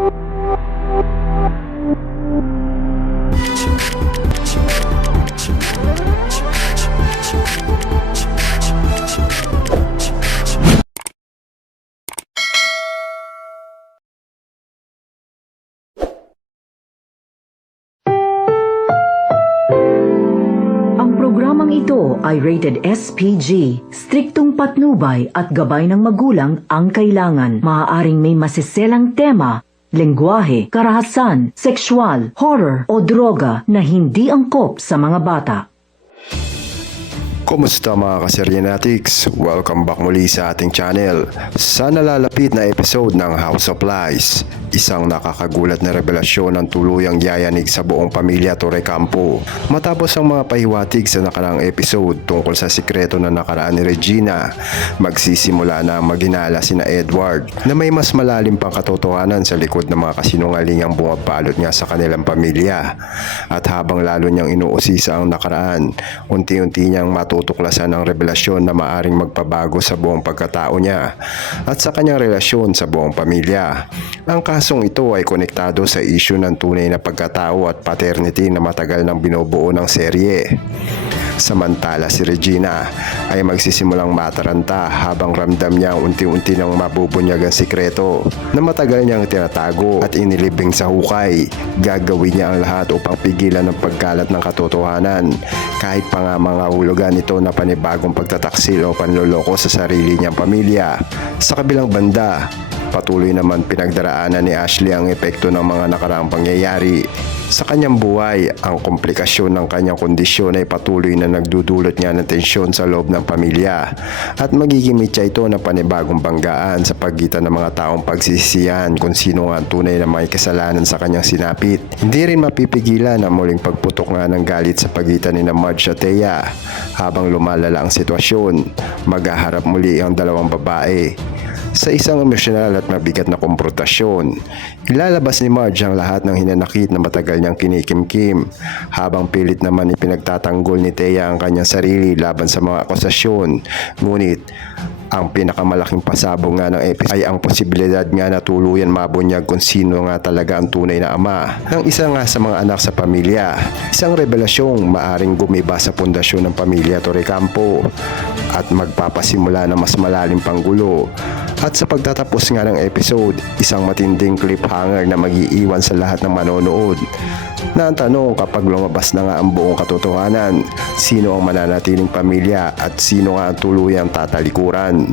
Ang programang ito ay rated SPG, striktong patnubay at gabay ng magulang ang kailangan. Maaaring may masiselang tema, lengguwahe, karahasan, sexual, horror o droga na hindi angkop sa mga bata. Kumusta mga kaseryenatics? Welcome back muli sa ating channel. Sa nalalapit na episode ng House of Lies, isang nakakagulat na revelasyon ang tuluyang yayanig sa buong pamilya Torre Campo. Matapos ang mga pahiwatig sa nakaraang episode tungkol sa sikreto na nakaraan ni Regina, magsisimula na ang maghinala sina Edward na may mas malalim pang katotohanan sa likod ng mga kasinungalingang bumapalot nga sa kanilang pamilya. At habang lalo niyang inuusisa ang nakaraan, unti-unti niyang matutuklasan ang revelasyon na maaring magpabago sa buong pagkatao niya at sa kanyang relasyon sa buong pamilya. Ang kasong ito ay konektado sa issue ng tunay na pagkatao at paternity na matagal nang binubuo ng serye. Samantala si Regina ay magsisimulang mataranta habang ramdam niya ang unti-unti nang mabubunyag ang sikreto na matagal niyang tinatago at inilibing sa hukay. Gagawin niya ang lahat upang pigilan ang pagkalat ng katotohanan, kahit pa nga mga hulugan ito na panibagong pagtataksil o panloloko sa sarili niyang pamilya. Sa kabilang banda, patuloy naman pinagdaraanan ni Ashley ang epekto ng mga nakaraang pangyayari. Sa kanyang buhay, ang komplikasyon ng kanyang kondisyon ay patuloy na nagdudulot niya ng tensyon sa loob ng pamilya at magiging mitya ito na panibagong banggaan sa pagitan ng mga taong pagsisisihan kung sino nga ang tunay na may kasalanan sa kanyang sinapit. Hindi rin mapipigilan ang muling pagputok nga ng galit sa pagitan ni Marge at Thea. Habang lumalala ang sitwasyon, maghaharap muli ang dalawang babae sa isang emosyonal at mabigat na konfrontasyon. Ilalabas ni Marge ang lahat ng hinanakit na matagal niyang kinikimkim, habang pilit naman ipinagtatanggol ni Thea ang kanyang sarili laban sa mga akusasyon. Ngunit ang pinakamalaking pasabog nga ng episode ay ang posibilidad nga na tuluyan mabunyag kung sino nga talaga ang tunay na ama ng isa nga sa mga anak sa pamilya. Isang revelasyong maaring gumiba sa pundasyon ng pamilya Torre Campo at magpapasimula ng mas malalim pang gulo. At sa pagtatapos nga ng episode, isang matinding cliffhanger na mag-iiwan sa lahat ng manonood. Na ang tanong, kapag lumabas na nga ang buong katotohanan, sino ang mananatiling pamilya at sino nga ang tuluyang tatalikuran?